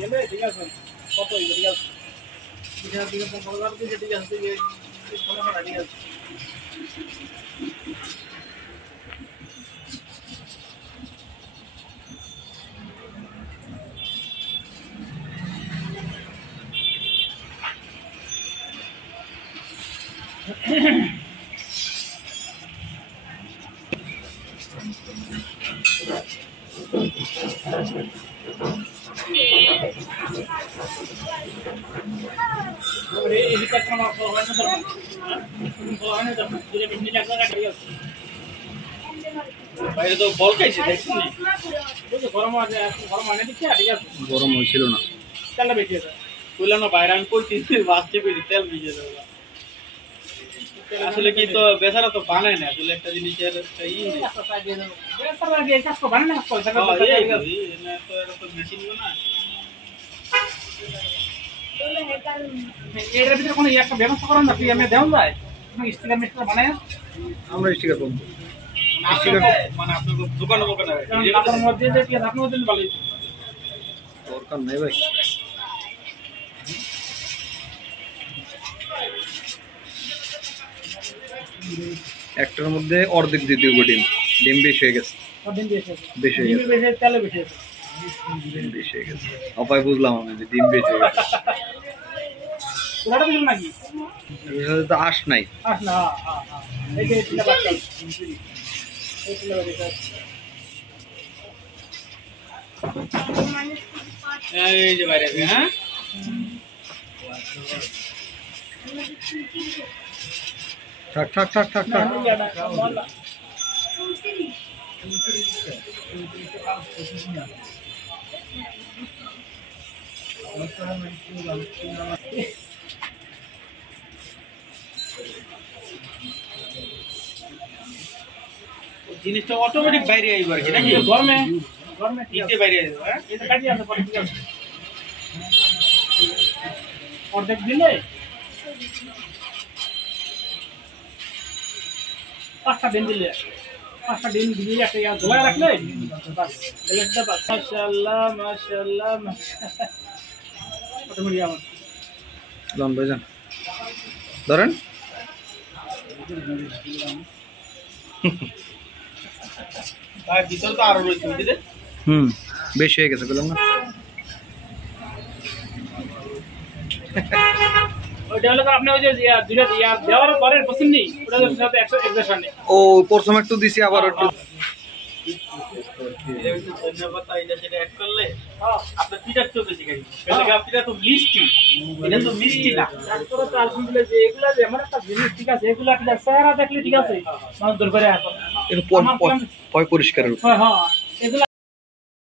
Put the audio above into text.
গেলে ঠিক আছে কত ঠিক আছে ঠিক আছে ঠিক আছে ঠিক আছে বাইরে তো বল খাইছে দেখছেন নি গরম আছে গরম আনে দিচ্ছে ঠিক আছে গরম হয়েছিল না তেলটা বেশি আছে বললাম না বাইরে আমি কইছি বাসতে কইছি তেল বেশি আছে আসলে কি তো বেচারা তো বানায় না আসলে একটা জিনিসের ই নেই বেচারা কি কাজ তো বানায় না তো তো মেশিন না এর ভিতরে কোনো একটা ব্যবস্থা করেন না তুই আমি দেওয়া যায় স্টিকার মিস্টার বানায় আমরা স্টিকার করব মানে আপনার দোকানে আপনার মধ্যে যে কি আপনার মধ্যে ভালো দরকার নাই ভাই একটার মধ্যে অর্ধেক দিতে হবে ডিম বেশি হয়ে গেছে বেশি হয়ে গেছে তেলে বেশি আছে বেশি হয়ে গেছে অপায় বুঝলাম আমি যে ডিম বেশি হয়ে গেছে পুরাটা দিন নাকি এর তো আশ নাই আস না এই যে এটা বাচ্চা এই ছিল এই যে বাইরে হ্যাঁ ঠাক ঠাক ঠাক ঠাক ঠাক জিনিসটা অটোমেটিক বাইরে আইব আর কি নাকি গরমে গরমে নিচে বাইরে আইব হ্যাঁ এটা কাটি আছে পরে ঠিক আছে অর্ধেক দিলে 5টা দিন দিলে 5টা দিন দিয়ে একটা ধোয়া রাখলে বাস দিলেটা বাস মাশাআল্লাহ মাশাআল্লাহ অটোমেটিক আমার লন ভাইজান ধরেন ভাই ভিতর তো আরো রয়েছে বুঝলে বেশি হয়ে গেছে বললাম না ওইটা হলো আপনি ওই যে দুইটা দেওয়ার পরের পছন্দ নেই ওটা হচ্ছে 100 নেই ও প্রথমে একটু দিছি আবার একটু ধন্যবাদ এটা সেটা এক করলে আপনার পিঠা তো বেশি খাই পিঠা তো মিষ্টি এটা তো মিষ্টি না তারপরে তো আলহামদুলিল্লাহ যে এগুলা যে এমন একটা জিনিস ঠিক আছে এগুলা পিঠা চেহারা দেখলে ঠিক আছে মানুষ দরবারে আসে এর পয় পরিষ্কার হ্যাঁ হ্যাঁ এগুলা